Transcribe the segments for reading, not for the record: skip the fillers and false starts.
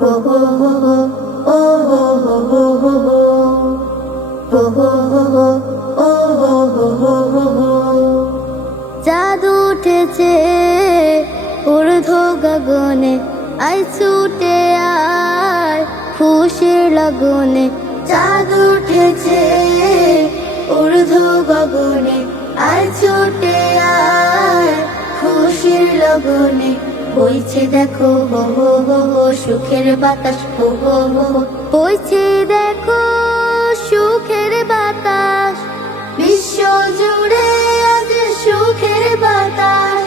হো হো হো হো, ও হো হো হো হো হো, হো হো হো হো, ও হো হো হো হো হো। চাঁদ উঠেছে ঊর্ধ্ব গগনে, আই ছুটে আয় খুশির লগনে। চাঁদ উঠেছে ঊর্ধ্ব গগনে, আয় ছুটে আয় খুশির লগনে। বইছে দেখো হো হো হো হো সুখের বাতাস, হো হো হো হো বইছে দেখো সুখের বাতাস। বিশ্ব জুড়ে আজ সুখের বাতাস,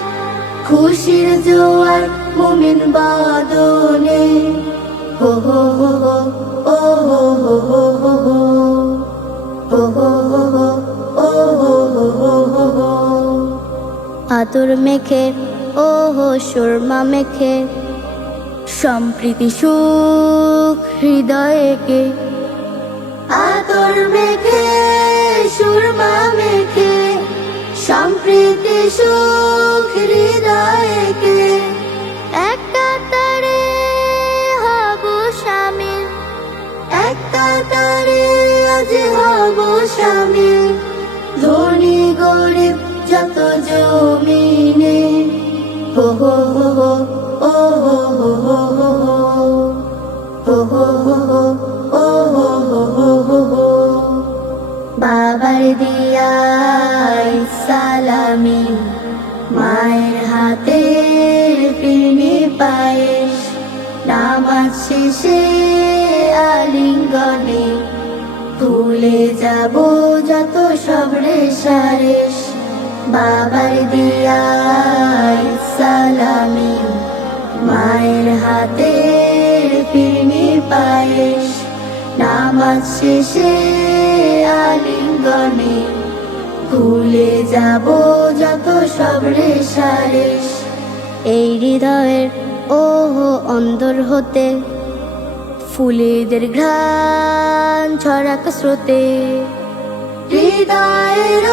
খুশির জোয়ার মুমিন বাদনে। হো হো হো হো, ও হো হো হো হো হো, হো হো হো হো, ও হো হো হো হো হো। আতর মেখে ও হো সুরমা মেখে, সম্প্রীতি সুখ হৃদয়কে। আতর মেখে সুরমা মেখে, সম্প্রীতি সুখ হৃদয়কে। এক কাতারে হব শামিল, এক কাতারে আজ হব শামিল। ধনী গরিব যত জমিনে, হো হো হো হো, ও হো হো হো হো হো, হো হো হো হো, ও হো হো হো হো হো। বাবার দিয়াই সালামি, মায়ের হাতে ফিরনি পায়েস। নামাজ শেষে আলিঙ্গনে, ভুলে যাব যত সব রেশারেশ। বাবার দিয়াই সালামি, মায়ের হাতে ফিরনি পায়েস। নামাজ শেষে আলিঙ্গনে, ভুলে যাব যত সব রেশারেশ। এই হৃদয়ের ও অন্তর হতে, ফুলেদের ঘ্রাণ ছড়াক স্রোতে। হৃদয়ের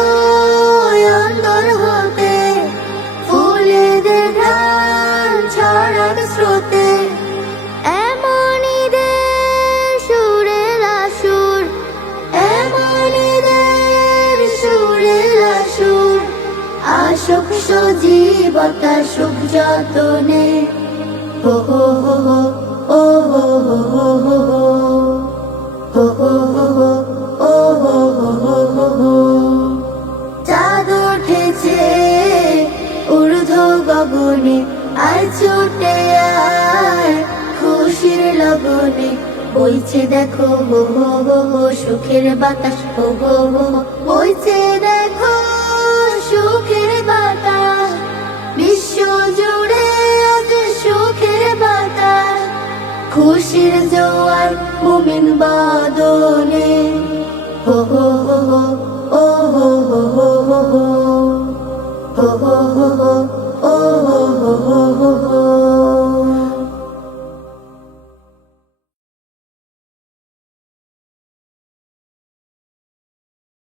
অন্তর হতে, ফুলেদের ঘ্রাণ ছড়াক স্রোতে। এমনই দেশ সুরের আসুর, এমনই দেশ সুরের আসুর। আশোক সজীবতা সুখ যতনে, হো হো হো হো, ও হো হো হো হো হো, হো হো হো হো, ও হো হো হো হো হো। চাঁদ উঠেছে ঊর্ধ্ব গগনে, আয় ছুটে আয় খুশির লগনে। বইছে দেখো হো হো হো হো সুখের বাতাস, হো হো হো হো বইছে দেখো